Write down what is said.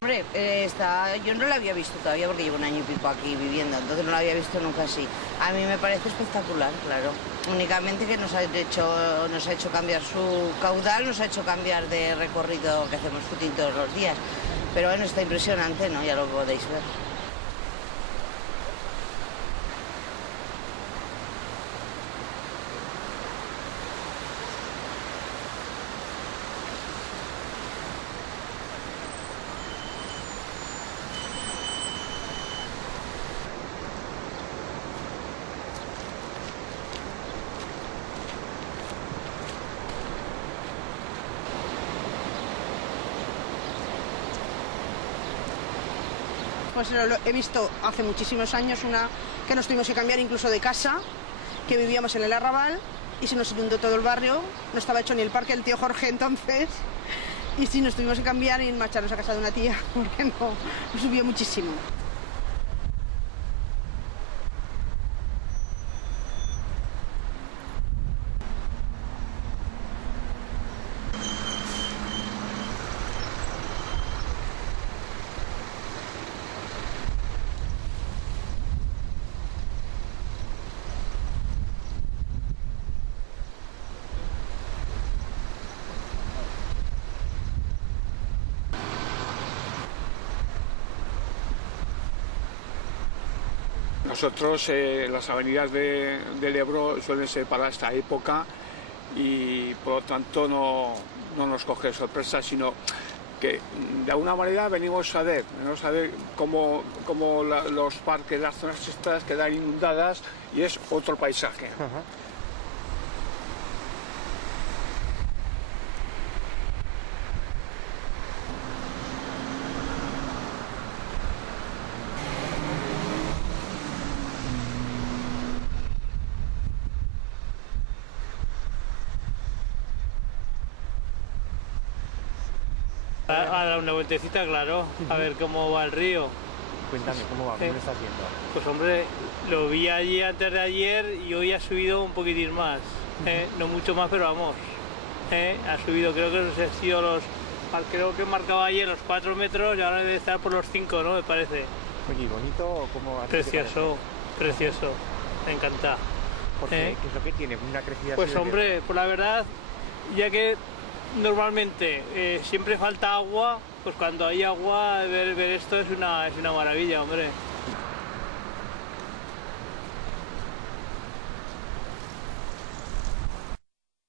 Hombre, yo no la había visto todavía porque llevo un año y pico aquí viviendo, entonces no la había visto nunca así. A mí me parece espectacular, claro. Únicamente que nos ha hecho cambiar su caudal, nos ha hecho cambiar de recorrido que hacemos footing todos los días. Pero bueno, está impresionante, ¿no? Ya lo podéis ver. Pues he visto hace muchísimos años una que nos tuvimos que cambiar incluso de casa, que vivíamos en el Arrabal y se nos inundó todo el barrio, no estaba hecho ni el parque del tío Jorge entonces, y sí nos tuvimos que cambiar y marcharnos a casa de una tía porque no subió muchísimo. Nosotros las avenidas del Ebro suelen ser para esta época y por lo tanto no nos coge sorpresa, sino que de alguna manera venimos a ver cómo los parques, las zonas estas quedan inundadas y es otro paisaje. Ajá. A dar una vueltecita, claro, a ver cómo va el río. Cuéntame, ¿cómo va? ¿Cómo lo estás viendo? Pues hombre, lo vi allí antes de ayer y hoy ha subido un poquitín más. No mucho más, pero vamos. Ha subido, creo que ha sido creo que marcaba ayer los 4 metros y ahora debe estar por los 5, ¿no? Me parece. Oye, bonito, ¿cómo? Precioso, precioso. Me encanta. ¿Por qué? ¿Qué es lo que tiene? Una crecida Pues así de hombre, pues la verdad, ya que normalmente siempre falta agua, pues cuando hay agua ver esto es una maravilla, hombre.